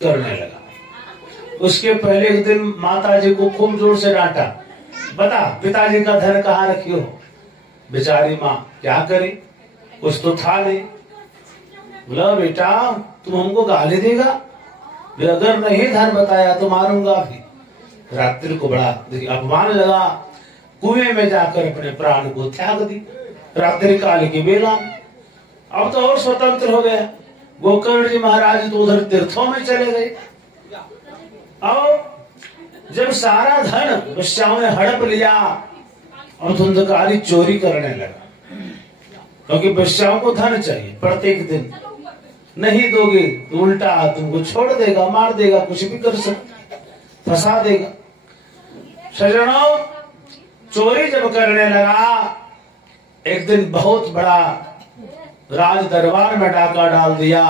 करने लगा। उसके पहले एक दिन माताजी को खूब जोर से डांटा, बता पिताजी का धन कहाँ रखी हो। बेचारी माँ क्या करे, कुछ तो था नहीं। बोला बेटा तुम हमको गाली देगा, अगर नहीं धन बताया तो मारूंगा भी। रात्रि को बड़ा अपमान लगा, कुएं में जाकर अपने प्राण को त्याग दी। रात्रि काल की बेला अब तो और स्वतंत्र हो गया। गोकर्ण जी महाराज तो उधर तीर्थों में चले गए। और जब सारा धन वेश्याओं ने हड़प लिया और धुंधकारी चोरी करने लगा, क्योंकि वेश्याओं को धन चाहिए प्रत्येक दिन, नहीं दोगे तो उल्टा तुमको छोड़ देगा, मार देगा, कुछ भी कर सकते, फंसा देगा। सज्जनों, चोरी जब करने लगा, एक दिन बहुत बड़ा राज दरबार में डाका डाल दिया।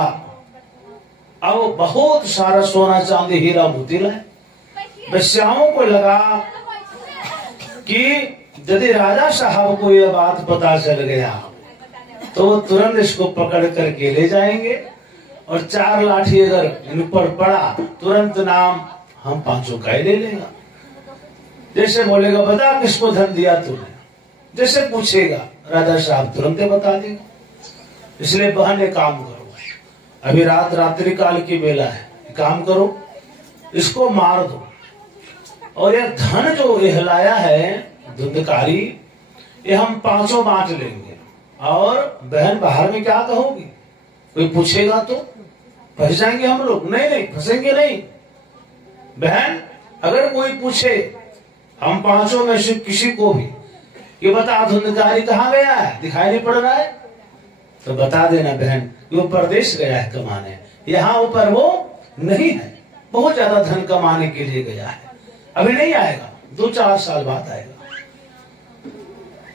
अब बहुत सारा सोना चांदी हीरा मोती लाए। वेश्याओं को लगा कि यदि राजा साहब को यह बात पता चल गया तो वो तुरंत इसको पकड़ करके ले जाएंगे और 4 लाठी अगर इन पर पड़ा तुरंत नाम हम पांचों का ही ले लेगा। जैसे बोलेगा बता किसको धन दिया तूने, जैसे पूछेगा राजा साहब तुरंत बता देगा। इसलिए बहने काम करो, अभी रात्रि काल की बेला है, काम करो, इसको मार दो। और यह धन जो यह लाया है धुंधकारी, ये हम पांचों बांट लेंगे। और बहन बाहर में क्या कहोगी, कोई पूछेगा तो फंस जाएंगे हम लोग। नहीं नहीं फंसेंगे नहीं बहन, अगर कोई पूछे हम पांचों में से किसी को भी ये बता धुंधकारी कहाँ गया है, दिखाई नहीं पड़ रहा है, तो बता देना बहन वो परदेश गया है कमाने, यहाँ ऊपर वो नहीं है, बहुत ज्यादा धन कमाने के लिए गया है, अभी नहीं आएगा, 2-4 साल बाद आएगा।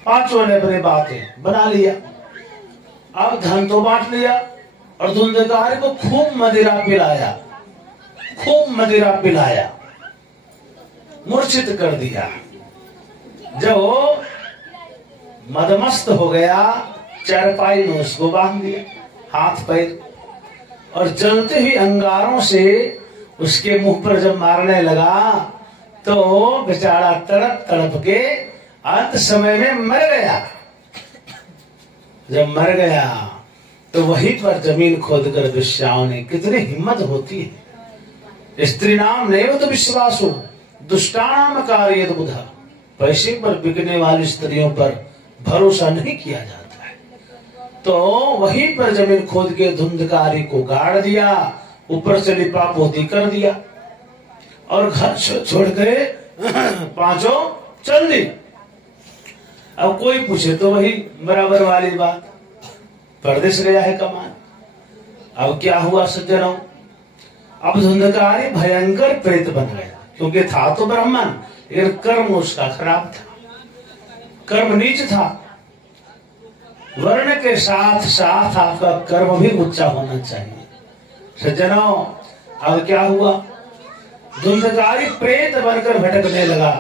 पांचों ने अपनी बातें बना लिया। अब धन तो बांट लिया और धुंधकारी को खूब मदिरा पिलाया, खूब मदिरा पिलाया, मूर्छित कर दिया। जब वो मदमस्त हो गया, चारपाई में उसको बांध दिया हाथ पैर, और जलते हुए अंगारों से उसके मुंह पर जब मारने लगा तो बेचारा तड़प तड़प के अंत समय में मर गया। जब मर गया तो वहीं पर जमीन खोदकर वेश्याओं ने, कितनी हिम्मत होती है, स्त्री नाम नहीं तो विश्वासो दुष्टानाम कार्य बुधा, पैसे पर बिकने वाली स्त्रियों पर भरोसा नहीं किया जाता है। तो वहीं पर जमीन खोद के धुंधकारी को गाड़ दिया, ऊपर से लिपा पोती कर दिया और घर छोड़ के पांचों चल दी। अब कोई पूछे तो वही बराबर वाली बात, परदेश गया है कमान। अब क्या हुआ सज्जनों, अब धुंधकारी भयंकर प्रेत बन गया, क्योंकि था तो ब्राह्मण लेकिन कर्म उसका खराब था, कर्म नीच था। वर्ण के साथ साथ आपका कर्म भी ऊंचा होना चाहिए। सज्जनों, अब क्या हुआ, धुंधकारी प्रेत बनकर भटकने लगा।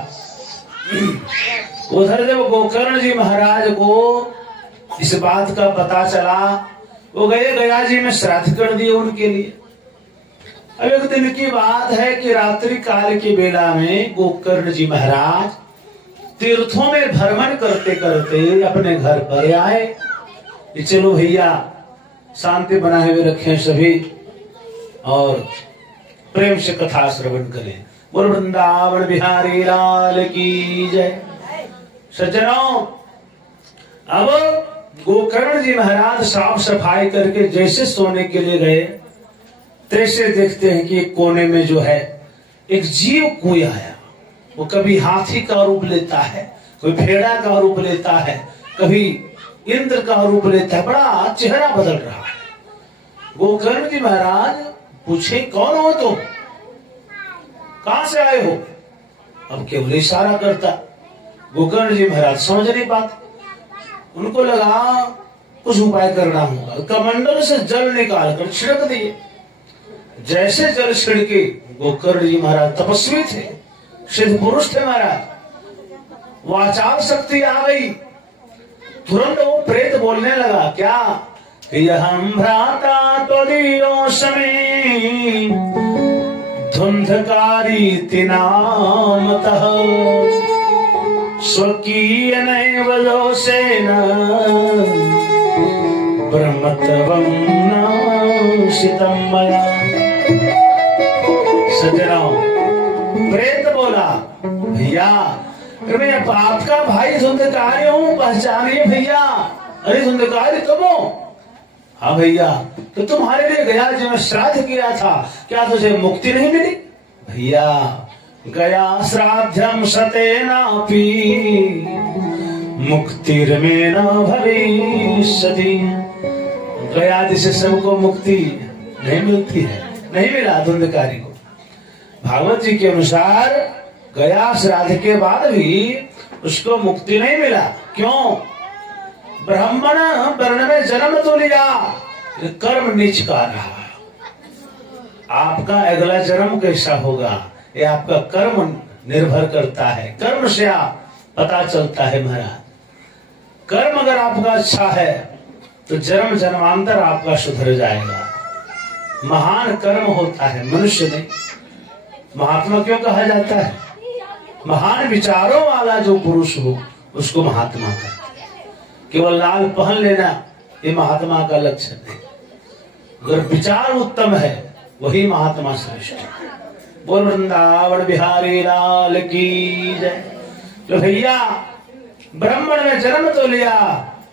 उधर जब गोकर्ण जी महाराज को इस बात का पता चला, वो गए गया जी में श्राद्ध कर दिए उनके लिए। अब एक दिन की बात है कि रात्रि काल की बेला में गोकर्ण जी महाराज तीर्थों में भ्रमण करते करते अपने घर पर आए कि चलो भैया शांति बनाए हुए रखें सभी और प्रेम से कथा श्रवण करें। बोल वृंदावन बिहारी लाल की जय। सज्जनों, अब गोकर्ण जी महाराज साफ सफाई करके जैसे सोने के लिए गए, तैसे देखते हैं कि एक कोने में जो है एक जीव कोई आया। वो कभी हाथी का रूप लेता है, कोई भेड़ा का रूप लेता है, कभी इंद्र का रूप लेता है, बड़ा चेहरा बदल रहा है। गोकर्ण जी महाराज पूछे कौन हो तुम, कहां से आए हो। अब केवल इशारा करता, गोकर्ण जी महाराज समझ नहीं पाते। उनको लगा कुछ उपाय करना होगा, कमंडल से जल निकाल कर छिड़क दिए। जैसे जल छिड़के, गोकर्ण जी महाराज तपस्वी थे, सिद्ध पुरुष थे महाराज, वाचाल शक्ति आ गई। तुरंत वो प्रेत बोलने लगा, क्या कि हम भ्राता त्वदीयोऽस्मि धुंधकारी नामतः स्वकीय नैव दोषेण ब्रह्मत्वं नाशितं मया। सज्जनों, प्रेत बोला, भैया मैं आपका भाई धुंधकारी हूँ, पहचानिए भैया। अरे धुंधकारी तुम हो? हाँ भैया, तो तुम्हारे लिए गया जो मैं श्राद्ध किया था, क्या तुझे मुक्ति नहीं मिली? भैया गया श्राद्धम सतेनापि मुक्तिर्मे न भविष्यति। गया जिसे सबको मुक्ति नहीं मिलती है, नहीं मिला धुंधकारी को। भागवत जी के अनुसार गया श्राद्ध के बाद भी उसको मुक्ति नहीं मिला। क्यों? ब्राह्मण वर्ण में जन्म तो लिया, कर्म नीच का रहा। आपका अगला जन्म कैसा होगा ये आपका कर्म निर्भर करता है। कर्म से आप पता चलता है महाराज। कर्म अगर आपका अच्छा है तो जन्म जन्मांतर आपका सुधर जाएगा। महान कर्म होता है, मनुष्य नहीं। महात्मा क्यों कहा जाता है? महान विचारों वाला जो पुरुष हो उसको महात्मा कहते हैं। केवल लाल पहन लेना ये महात्मा का लक्षण है। अगर विचार उत्तम है वही महात्मा श्रेष्ठ है। बोल वृंदावन बिहारी लाल की जय। तो भैया ब्राह्मण में जन्म तो लिया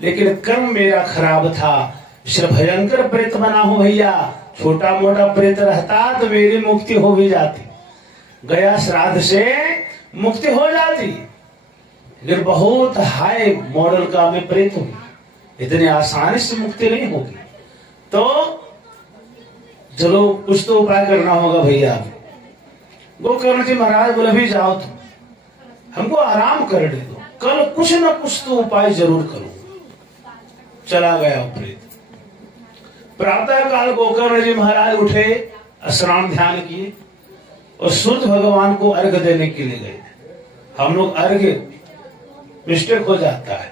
लेकिन कर्म मेरा खराब था, इसलिए भयंकर प्रेत बना हूं भैया। छोटा मोटा प्रेत रहता तो मेरी मुक्ति हो भी जाती, गया श्राद्ध से मुक्ति हो जाती। लेकिन बहुत हाई मॉडल का मैं प्रेत हूं, इतनी आसानी से मुक्ति नहीं होगी। तो चलो कुछ तो उपाय करना होगा भैया। गोकर्ण जी महाराज बोले भी जाओ तुम, हमको आराम कर दे दो, कल कुछ न कुछ तो उपाय जरूर करो। चला गया प्रेत। प्रातः काल गोकर्ण जी महाराज उठे, स्नान ध्यान किए और सूर्य भगवान को अर्घ देने के लिए गए। हम लोग अर्घ मिस्टेक हो जाता है,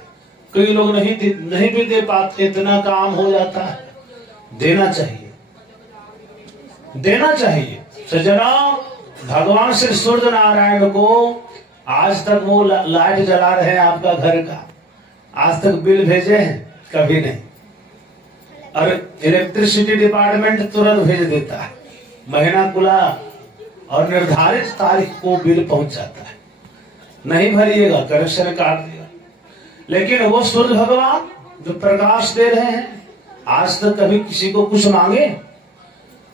कई लोग नहीं भी दे पाते, इतना काम हो जाता है। देना चाहिए, देना चाहिए। सज्जना, भगवान श्री सूर्य नारायण को आज तक वो लाइट जला रहे हैं आपका घर का, आज तक बिल भेजे हैं? कभी नहीं। और इलेक्ट्रिसिटी डिपार्टमेंट तुरंत भेज देता है, महीना खुला और निर्धारित तारीख को बिल पहुंच जाता है। नहीं भरिएगा कनेक्शन काट देगा। लेकिन वो सूर्य भगवान जो प्रकाश दे रहे हैं, आज तक कभी किसी को कुछ मांगे?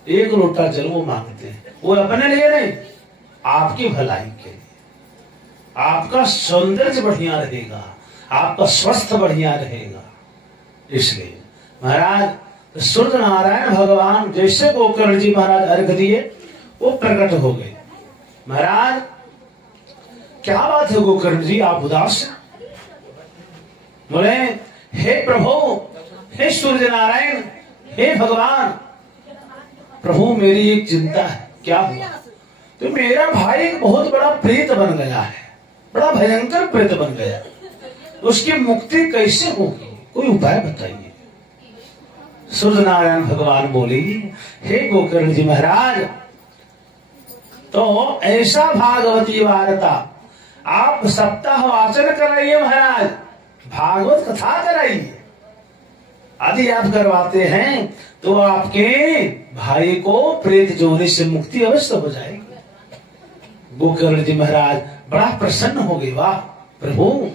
एक लोटा जल वो मांगते हैं, वो अपने लिए नहीं, आपकी भलाई के लिए। आपका सौंदर्य बढ़िया रहेगा, आपका स्वस्थ बढ़िया रहेगा। इसलिए महाराज सूर्य नारायण भगवान जैसे गोकर्ण जी महाराज अर्घ दिए वो प्रकट हो गए। महाराज क्या बात है गोकर्ण जी, आप उदास? बोले हे प्रभु, हे सूर्य नारायण, हे भगवान, प्रभु मेरी एक चिंता है। क्या हुआ? तो मेरा भाई बहुत बड़ा प्रेत बन गया है, बड़ा भयंकर प्रेत बन गया, उसकी मुक्ति कैसे होगी? कोई उपाय बताइए। सूर्य नारायण भगवान बोली, हे गोकर्ण जी महाराज, तो ऐसा भागवती वार्ता आप सप्ताह वाचन कराइए महाराज, भागवत कथा कराइए। यदि आप करवाते हैं तो आपके भाई को प्रेत जोनी से मुक्ति अवश्य हो जाएगी। गोकर्ण जी महाराज बड़ा प्रसन्न हो गए। वाह प्रभु,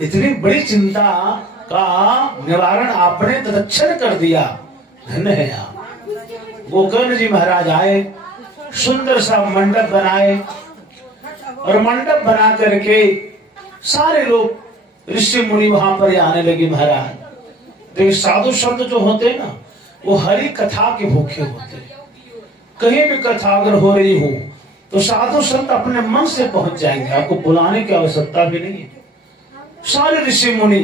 इतनी बड़ी चिंता का निवारण आपने तत्क्षण कर दिया, धन्य है आप। गोकर्ण जी महाराज आए, सुंदर सा मंडप बनाए और मंडप बना करके सारे लोग ऋषि मुनि वहां पर आने लगे। महाराज देखिए, साधु संत जो होते हैं ना, वो हरि कथा के भूखे होते हैं। कहीं भी कथा अगर हो रही हो तो साधु संत अपने मन से पहुंच जाएंगे, आपको बुलाने की आवश्यकता भी नहीं है। सारे ऋषि मुनि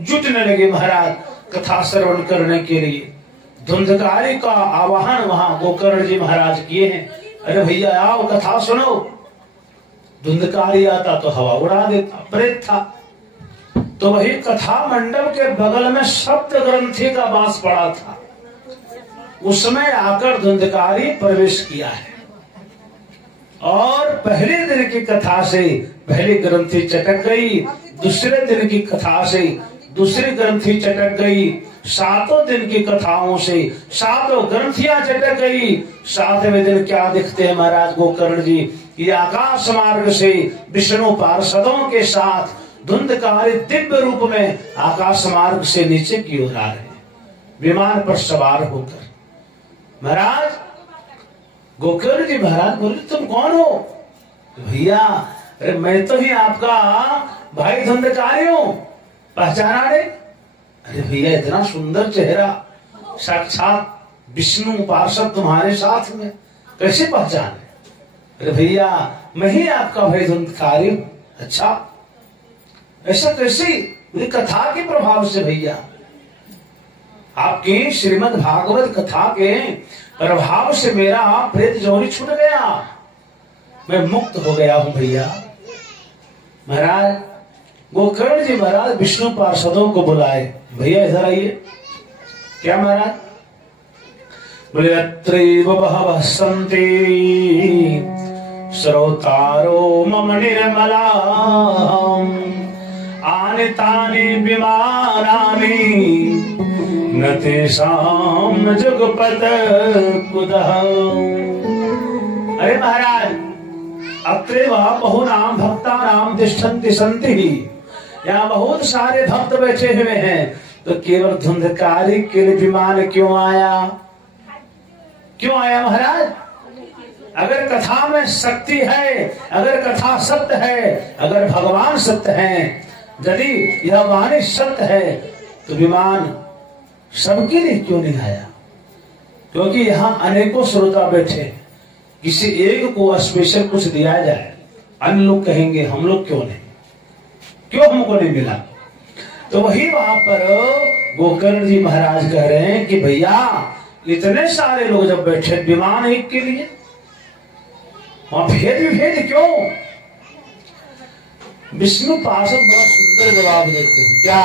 जुटने लगे महाराज कथा श्रवण करने के लिए। धुंधकारी का आवाहन वहां गोकर्ण जी महाराज किए हैं, अरे भैया आओ कथा सुनो। धुंधकारी आता तो हवा उड़ा देता, प्रेत था। तो वही कथा मंडप के बगल में सप्त ग्रंथि का बांस पड़ा था, उसमें आकर धुंधकारी प्रवेश किया है। और पहले दिन की कथा से पहली ग्रंथि चटक गई, दूसरे दिन की कथा से दूसरी ग्रंथि चटक गई, सातों दिन की कथाओं से सातों ग्रंथियां चटक गई। सातवें दिन क्या दिखते हैं महाराज गोकर्ण जी, ये आकाश मार्ग से विष्णु पार्षदों के साथ धुंधकारी दिव्य रूप में आकाश मार्ग से नीचे की ओर आ रहे हैं, विमान पर सवार होकर। महाराज गोकर्ण जी महाराज बोले तुम कौन हो? भैया अरे मैं तो ही आपका भाई धुंधकारी हूं, पहचाना नहीं? अरे भैया इतना सुंदर चेहरा, साक्षात विष्णु पार्षद तुम्हारे साथ में, कैसे पहचाने? अरे भैया मैं ही आपका भाई धुंधकारी हूं। अच्छा ऐसा कैसे? मेरी कथा के प्रभाव से भैया, आपकी श्रीमद् भागवत कथा के प्रभाव से मेरा प्रेत जोरी छूट गया, मैं मुक्त हो गया हूं भैया। महाराज गोकर्ण जी महाराज विष्णु पार्षदों को बुलाए, भैया इधर आइए। क्या महाराज? बोले अत्रैव बहवः सन्ति श्रोतारो मम निर्मला आनितानि विमानानि न तेषां जुगपत कुतः। अरे महाराज अत्रैव बहुनाम भक्तानाम तिष्ठन्ति सन्ति, यहाँ बहुत सारे भक्त बैठे हुए हैं, तो केवल धुंधकारी के लिए विमान क्यों आया? क्यों आया महाराज? अगर कथा में शक्ति है, अगर कथा सत्य है, अगर भगवान सत्य है, यदि यह वाणी सत्य है, तो विमान सबके लिए क्यों नहीं आया? क्योंकि यहाँ अनेकों श्रोता बैठे, किसी एक को स्पेशल कुछ दिया जाए, अन्य लोग कहेंगे हम लोग क्यों नहीं, क्यों हमको नहीं मिला? तो वही वहां पर गोकर्ण जी महाराज कह रहे हैं कि भैया इतने सारे लोग जब बैठे विमान एक के लिए, वहां भेद विभेद क्यों? विष्णु पार्षद बड़ा सुंदर जवाब देते हैं, क्या?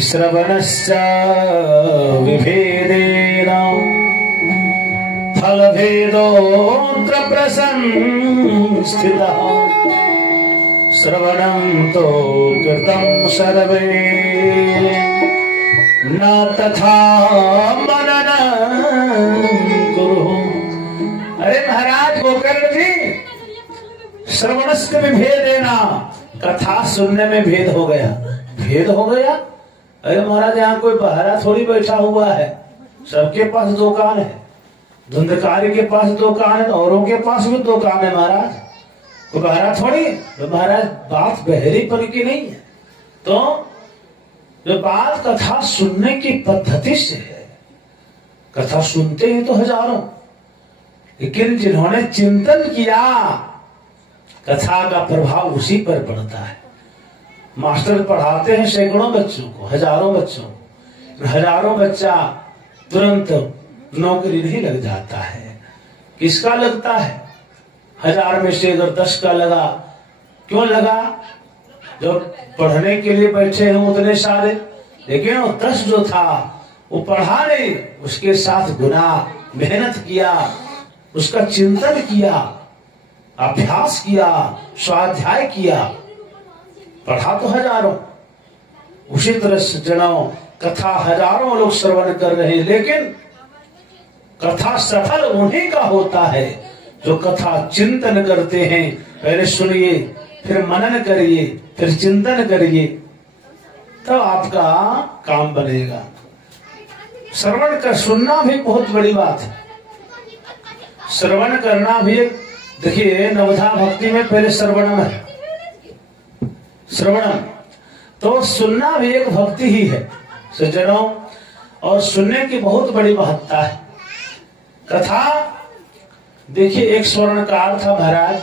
श्रवणश्च विभेदेन फल भेदोऽत्र प्रसंस्थितः श्रवणं तो कृतं सर्वे न तथा मननं कुरु। अरे महाराज गोकर्ण जी, श्रवणस्य विभेदेना, कथा सुनने में भेद हो गया। भेद हो गया? अरे महाराज यहाँ कोई बहरा थोड़ी बैठा हुआ है, सबके पास दुकान है, धुंधकारी के पास दुकान है, औरों के पास भी दुकान है महाराज, कोई बहरा थोड़ी। तो महाराज बात बहरीपन की नहीं है, तो जो बात कथा सुनने की पद्धति से है, कथा सुनते हैं तो हजारों, लेकिन जिन्होंने चिंतन किया, कथा का प्रभाव उसी पर पड़ता है। मास्टर पढ़ाते हैं सैकड़ों बच्चों को, हजारों बच्चों, हजारों बच्चा तुरंत नौकरी नहीं लग जाता है। किसका लगता है? 1000 में से अगर 10 का लगा, क्यों लगा? जो पढ़ने के लिए बैठे हैं उतने सारे, लेकिन वो 10 जो था वो पढ़ा नहीं, उसके साथ गुना मेहनत किया, उसका चिंतन किया, अभ्यास किया, स्वाध्याय किया, पढ़ा तो हजारों। उसी तरह से जनाओ कथा हजारों लोग श्रवण कर रहे हैं, लेकिन कथा सफल उन्हीं का होता है जो कथा चिंतन करते हैं। पहले सुनिए, फिर मनन करिए, फिर चिंतन करिए, तब आपका काम बनेगा। श्रवण कर सुनना भी बहुत बड़ी बात है, श्रवण करना भी। देखिए नवधा भक्ति में पहले श्रवणम है, श्रवणम, तो सुनना भी एक भक्ति ही है सज्जनों, और सुनने की बहुत बड़ी महत्ता है। कथा देखिए, एक स्वर्णकार था महाराज,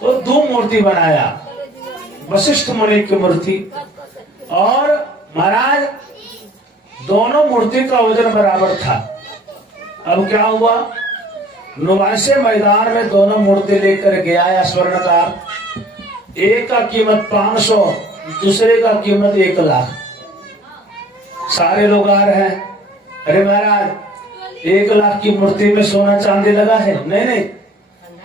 तो 2 मूर्ति बनाया, वशिष्ठ मुनि की मूर्ति, और महाराज दोनों मूर्ति का वजन बराबर था। अब क्या हुआ, नुवासे मैदान में दोनों मूर्ति लेकर गया या स्वर्णकार, एक का कीमत 500, दूसरे का कीमत 1 लाख। सारे लोग आ रहे हैं, अरे महाराज 1 लाख की मूर्ति में सोना चांदी लगा है? नहीं नहीं,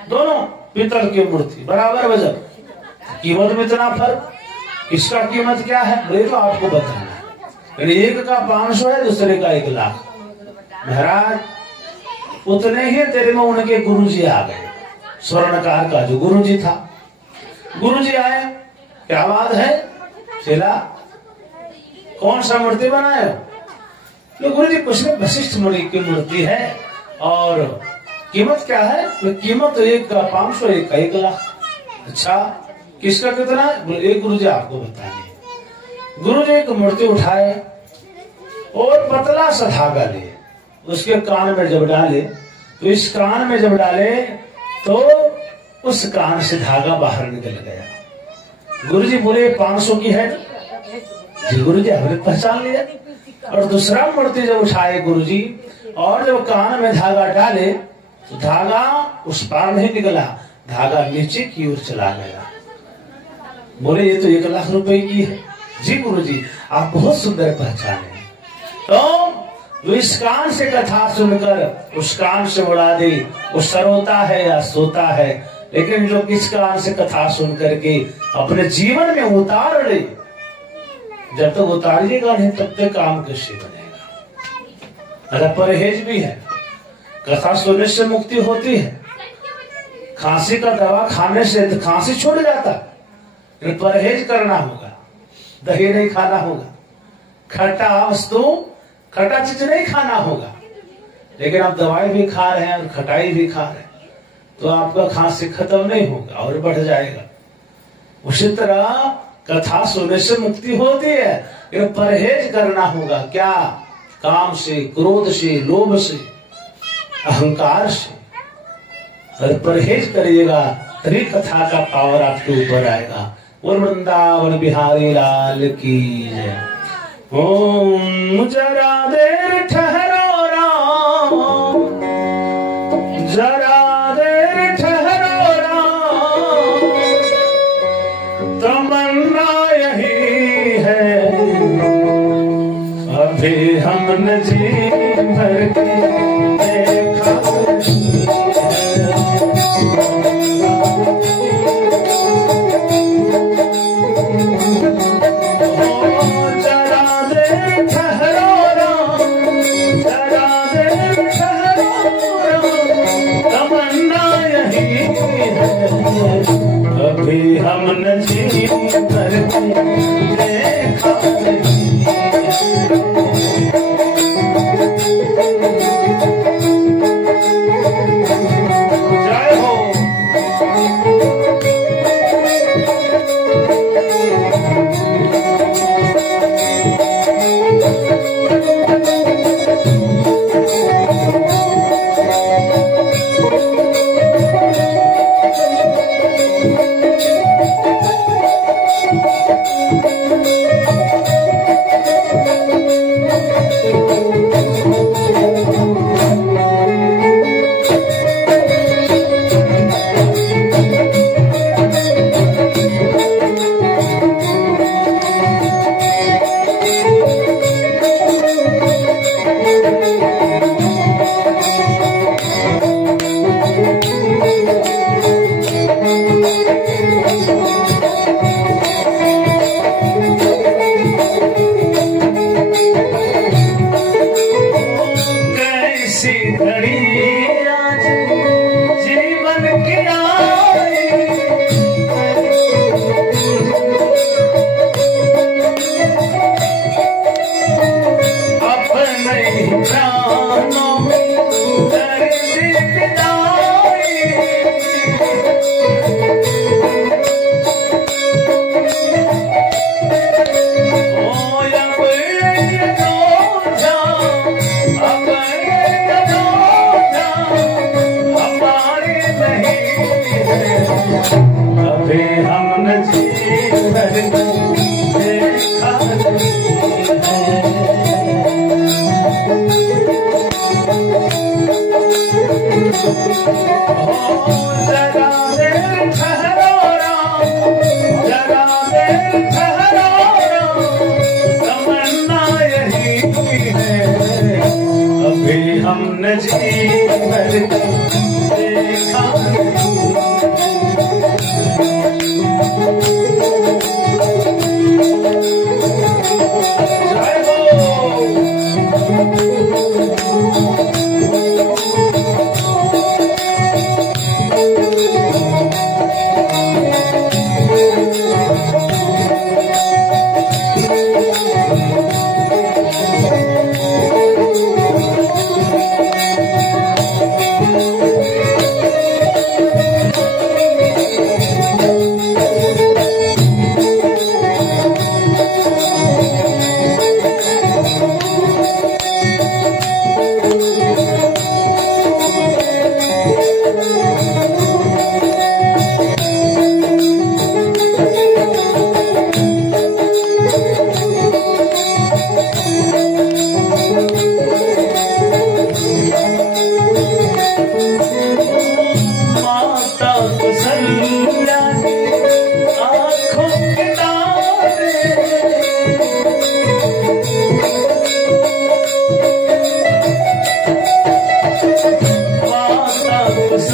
दोनों पीतल की मूर्ति बराबर वजन, कीमत में इतना फर्क, इसका कीमत क्या है ये तो आपको बताना है। एक का 500 है, दूसरे का 1 लाख। महाराज उतने ही देर में उनके गुरुजी आ गए, स्वर्णकार का जो गुरुजी था। गुरुजी आए, क्या बात है चेला, कौन सा मूर्ति बनाए हो? तो गुरुजी कुछ नहीं, वशिष्ठ मुनि की मूर्ति है। और कीमत क्या है? तो कीमत तो एक का 500, एक का 1 लाख। अच्छा किसका कितना? एक गुरुजी आपको बताएंगे। गुरुजी एक मूर्ति उठाए और पतला सा धागा लिए, उसके कान में जब डाले तो इस कान में जब डाले तो उस कान से धागा बाहर निकल गया। गुरुजी बोले 500 की है जी। गुरुजी हमने पहचान लिया। और दूसरा मूर्ति जब उठाए गुरुजी और जब कान में धागा डाले तो धागा उस पार नहीं निकला, धागा नीचे की ओर चला गया। बोले ये तो 1 लाख रुपए की है। जी गुरुजी आप बहुत सुंदर पहचाने। तो जो इस कान से कथा सुनकर उस कान से उड़ा दे, वो सरोता है या सोता है, लेकिन जो किस कान से कथा सुन करके अपने जीवन में उतार ले, जब तक उतारिएगा नहीं तब तक काम कैसे बनेगा। अगर परहेज भी है, कथा सुनने से मुक्ति होती है, खांसी का दवा खाने से खांसी छूट जाता, परहेज करना होगा, दही नहीं खाना होगा, खट्टा वस्तु खट्टा चीज नहीं खाना होगा। लेकिन आप दवाई भी खा रहे हैं और खटाई भी खा रहे हैं तो आपका खांसी खत्म नहीं होगा और बढ़ जाएगा। उसी तरह कथा सुनने से मुक्ति होती है, ये परहेज करना होगा। क्या? काम से, क्रोध से, लोभ से, अहंकार से। अगर परहेज करिएगा तभी कथा का पावर आपके ऊपर आएगा। और वृंदावन बिहारी लाल की जय। ओम जरा देर ठहरो राम, जरा देर ठहरो राम, तमन्ना यही है अभी हमने जी भर के देखा। अभी हमने जी भर के देखा। जय हो। हमने जी भर देखा।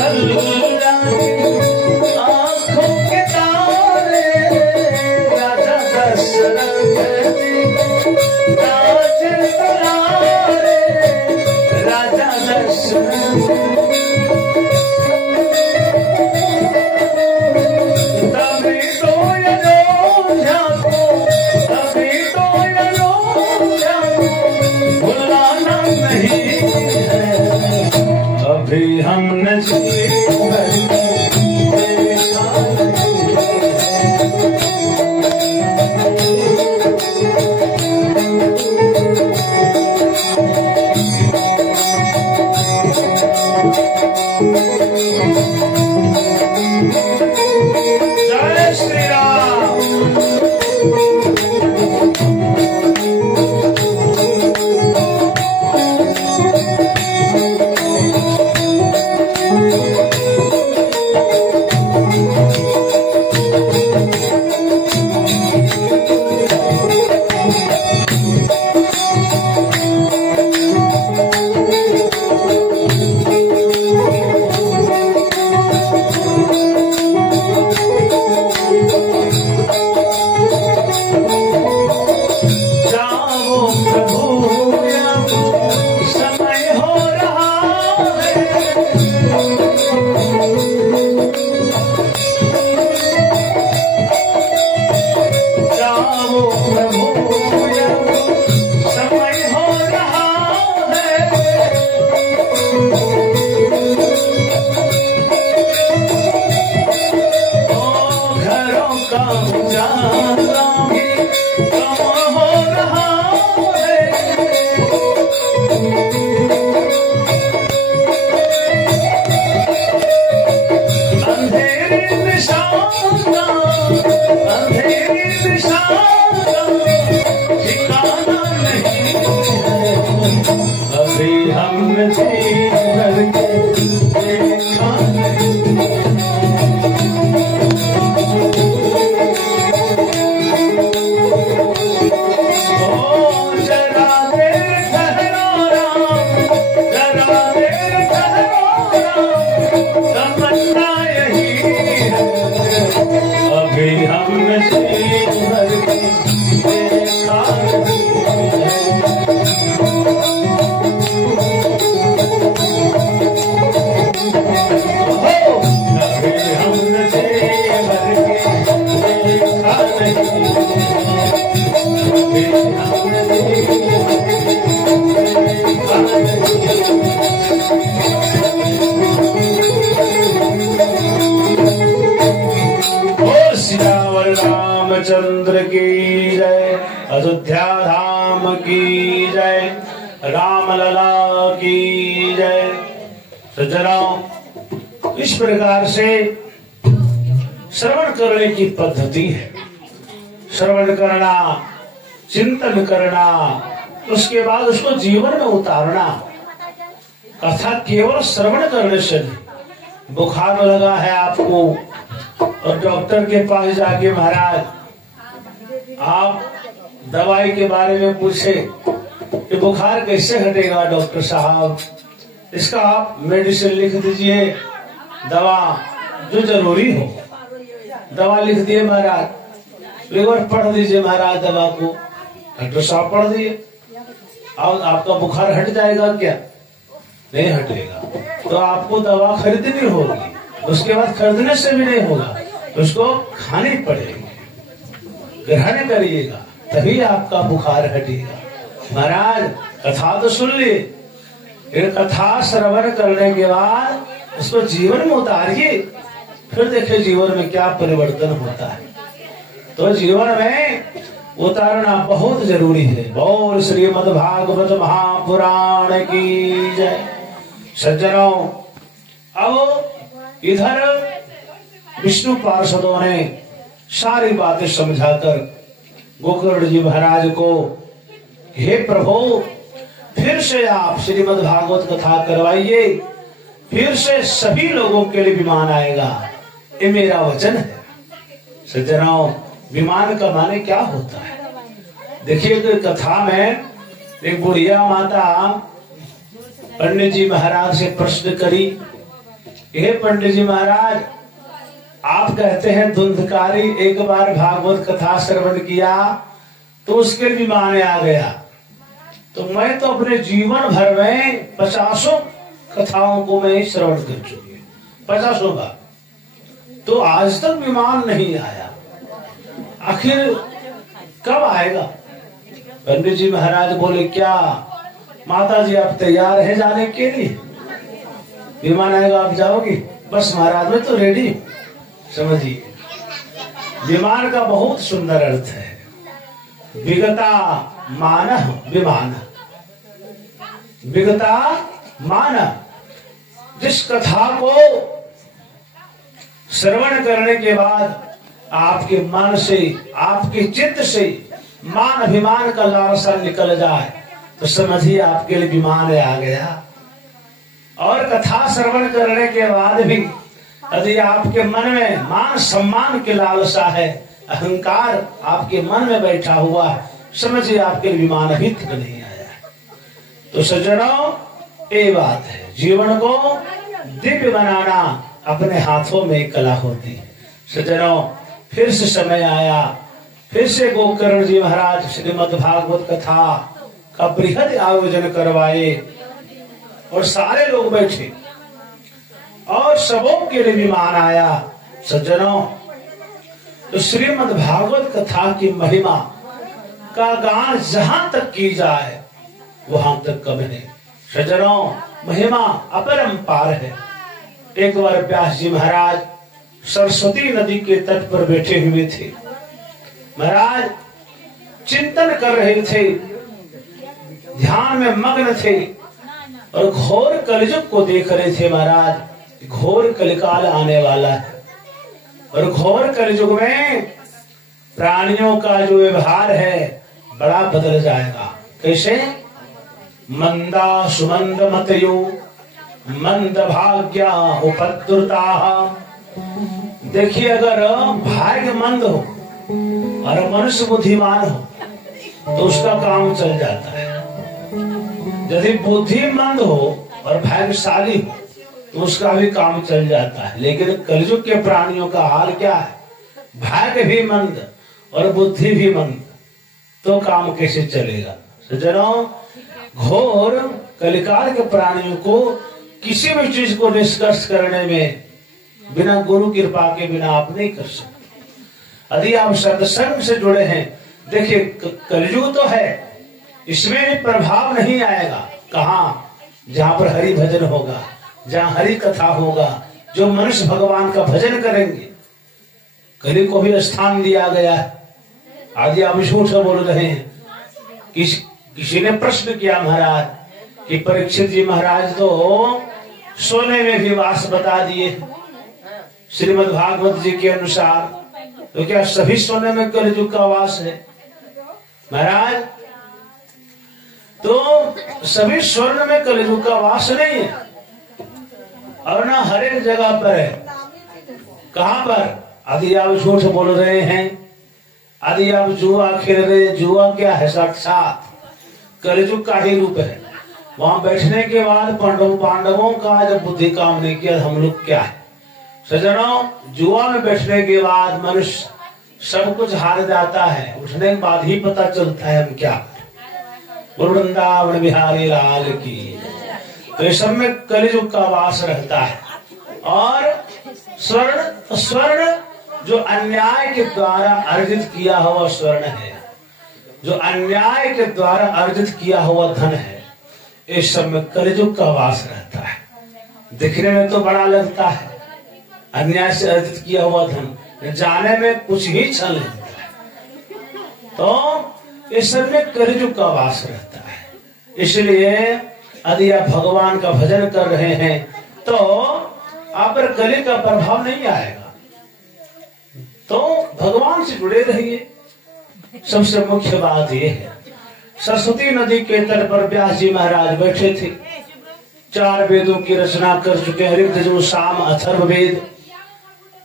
चल आंखों के तारे राजा दशरथ जी काजल दुलारे राजा दशरथ तभी तो अयोध्या को बुलाना नहीं है अभी हमने जय श्री राम। अभी हमने करके देखा जरा देर ठहरो राम, जरा देर ठहरो राम, तमन्ना यही है अभी हमने करके देखा रामचंद्र की जय, अयोध्या धाम की जय, राम लला की जय। तो जरा इस प्रकार से श्रवण करने की पद्धति है। श्रवण करना, चिंतन करना, उसके बाद उसको जीवन में उतारना। कथा केवल श्रवण करने से नहीं। बुखार लगा है आपको और डॉक्टर के पास जाके महाराज आप दवाई के बारे में पूछे कि बुखार कैसे हटेगा डॉक्टर साहब, इसका आप मेडिसिन लिख दीजिए, दवा जो जरूरी हो। दवा लिख दिए महाराज, एक बार पढ़ दीजिए महाराज दवा को। डॉक्टर साहब पढ़ दिए, और आपका बुखार हट जाएगा क्या? नहीं हटेगा। तो आपको दवा खरीदनी होगी, उसके बाद खरीदने से भी नहीं होगा, उसको खानी पड़ेगी, ग्रहण करिएगा तभी आपका बुखार हटेगा। महाराज कथा तो सुन ली, फिर कथा श्रवण करने के बाद उसको जीवन में उतारिए, फिर देखिए जीवन में क्या परिवर्तन होता है। तो जीवन में उतारना बहुत जरूरी है। बोल श्रीमद् भागवत महापुराण की जय। सज्जनों, अब इधर विष्णु पार्षदों ने सारी बातें समझाकर गोकर्ण जी महाराज को, हे प्रभु फिर से आप श्रीमद् भागवत कथा करवाइए, फिर से सभी लोगों के लिए विमान आएगा, ये मेरा वचन है। सज्जनों, विमान का माने क्या होता है? देखिए कि कथा में एक बुढ़िया माता पंडित जी महाराज से प्रश्न करी हे पंडित जी महाराज, आप कहते हैं धुंधकारी एक बार भागवत कथा श्रवण किया तो उसके विमान आ गया, तो मैं तो अपने जीवन भर में 50 कथाओं को मैं श्रवण कर चुकी, 50 बार, तो आज तक विमान नहीं आया, आखिर कब आएगा? पंडित जी महाराज बोले, क्या माता जी आप तैयार हैं जाने के लिए? विमान आएगा आप जाओगी? बस महाराज मैं तो रेडी हूं। समझिए, विमान का बहुत सुंदर अर्थ है, विगता मान विमान, विगता मान, जिस कथा को श्रवण करने के बाद आपके मन से, आपके चित्त से मान अभिमान का लालसा निकल जाए तो समझिए आपके लिए विमान आ गया। और कथा श्रवण करने के बाद भी यदि आपके मन में मान सम्मान की लालसा है, अहंकार आपके मन में बैठा हुआ है, समझिए आपके लिए विमान अभी तक नहीं आया। तो सज्जनों, ये बात है, जीवन को दिव्य बनाना अपने हाथों में कला होती है। सज्जनों, फिर से समय आया, फिर से गोकर्ण जी महाराज श्रीमद् भागवत कथा का बृहद आयोजन करवाए और सारे लोग बैठे और सबों के लिए विमान आया। सज्जनों, तो श्रीमद् भागवत कथा की महिमा का गान जहां तक की जाए वहां तक कम है। सज्जनों, महिमा अपरंपार है। एक बार व्यास जी महाराज सरस्वती नदी के तट पर बैठे हुए थे। महाराज चिंतन कर रहे थे, ध्यान में मग्न थे और घोर कलयुग को देख रहे थे। महाराज, घोर कलिकाल आने वाला है और घोर कलयुग में प्राणियों का जो व्यवहार है बड़ा बदल जाएगा। कैसे? मंदा सुमंद मतयो मंद भाग्या उपद्रुता। देखिए, अगर भाग्य मंद हो और मनुष्य बुद्धिमान हो तो उसका काम चल जाता है। यदि बुद्धि मंद हो और भाग्यशाली हो तो उसका भी काम चल जाता है। लेकिन कलयुग के प्राणियों का हाल क्या है? भाग्य भी मंद और बुद्धि भी मंद, तो काम कैसे चलेगा? सज्जनों, घोर कलिकाल के प्राणियों को किसी भी चीज को निष्कर्ष करने में बिना गुरु कृपा के बिना आप नहीं कर सकते। यदि आप सत्संग से जुड़े हैं, देखिए कलयुग तो है, इसमें भी प्रभाव नहीं आएगा। कहाँ? जहाँ पर हरि भजन होगा, जहाँ हरि कथा होगा, जो मनुष्य भगवान का भजन करेंगे, कलि को भी स्थान दिया गया है। आदि आप झूठ बोल रहे हैं। किसी ने प्रश्न किया महाराज कि परीक्षित जी महाराज तो सोने में भी वास बता दिए श्रीमद् भागवत जी के अनुसार, तो क्या सभी सोने में कलयुग का वास है? महाराज, तो सभी स्वर्ण में कलयुग का वास नहीं है और ना हर एक जगह पर है। कहां पर? आदि आप झूठ बोल रहे हैं, आदि आप जुआ खेल रहे हैं। जुआ क्या है? साक्षात कलयुग का ही रूप है। वहां बैठने के बाद पांडवों का जब बुद्धि काम नहीं किया, हम लोग क्या है? सज्जनों, जुआ में बैठने के बाद मनुष्य सब कुछ हार जाता है, उठने के बाद ही पता चलता है हम क्या। वृंदावन बिहारी लाल की। तो इस सब में कलियुग का वास रहता है। और स्वर्ण जो अन्याय के द्वारा अर्जित किया हुआ स्वर्ण है, जो अन्याय के द्वारा अर्जित किया हुआ धन है, इस सब में कलियुग का वास रहता है। दिखने में तो बड़ा लगता है, अन्याय से अर्जित किया हुआ धन जाने में कुछ ही क्षण लगता है। तो इस सब में कलियुग का वास रहता है। इसलिए यदि आप भगवान का भजन कर रहे हैं तो आप पर कलि का प्रभाव नहीं आएगा। तो भगवान से जुड़े रहिए, सबसे मुख्य बात यह है। सरस्वती नदी के तट पर व्यास जी महाराज बैठे थे। 4 वेदों की रचना कर चुके हैं, ऋग्वेद, यजुर्वेद, साम, अथर्ववेद,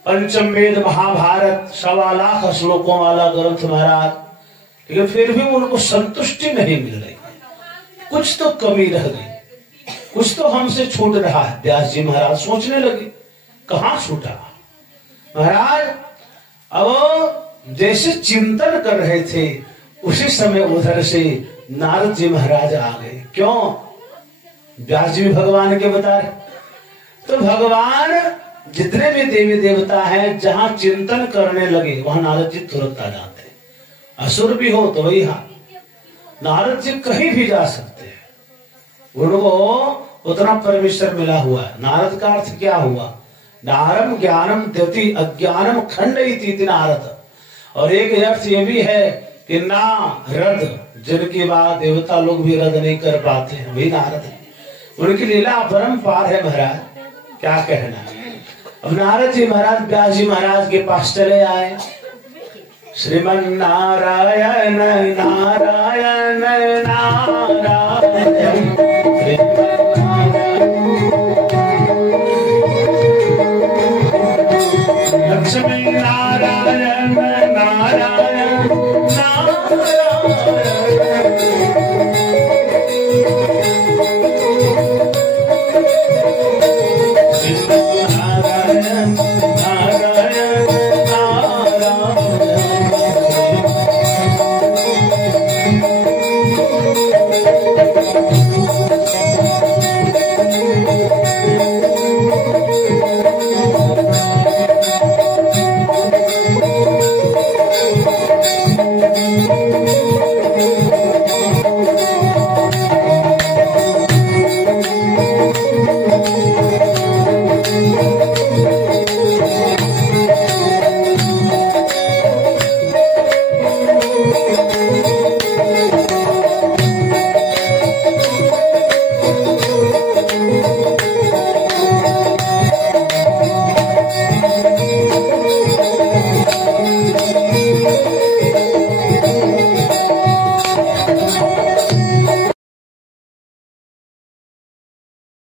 पंचम वेद, महाभारत, 1.25 लाख श्लोकों वाला ग्रंथ महाराज। लेकिन फिर भी उनको संतुष्टि नहीं मिल रही, कुछ तो कमी रह गई। कुछ तो हमसे छूट रहा है। व्यास जी महाराज सोचने लगे कहाँ छूटा महाराज। अब जैसे चिंतन कर रहे थे उसी समय उधर से नारद जी महाराज आ गए। क्यों? व्यास जी भी भगवान के बता रहे। तो भगवान जितने भी देवी देवता हैं जहां चिंतन करने लगे वहां नारद जी तुरंत आ जाते हैं। असुर भी हो तो वही हाल, नारद जी कहीं भी जा सकते हैं। उनको उतना परमेश्वर मिला हुआ है। नारद का अर्थ क्या हुआ? नारम ज्ञानम द्यति अज्ञानम खंडयति नारद। और एक अर्थ ये भी है कि ना रद, जिनकी बात देवता लोग भी रद नहीं कर पाते हैं, वही नारद है। उनकी लीला अपरंपार है महाराज, क्या कहना है। अब नारद जी महाराज व्यास जी महाराज के पास चले आए। श्रीमन नारायण नारायण नारायण लक्ष्मी नारायण नारायण नारायण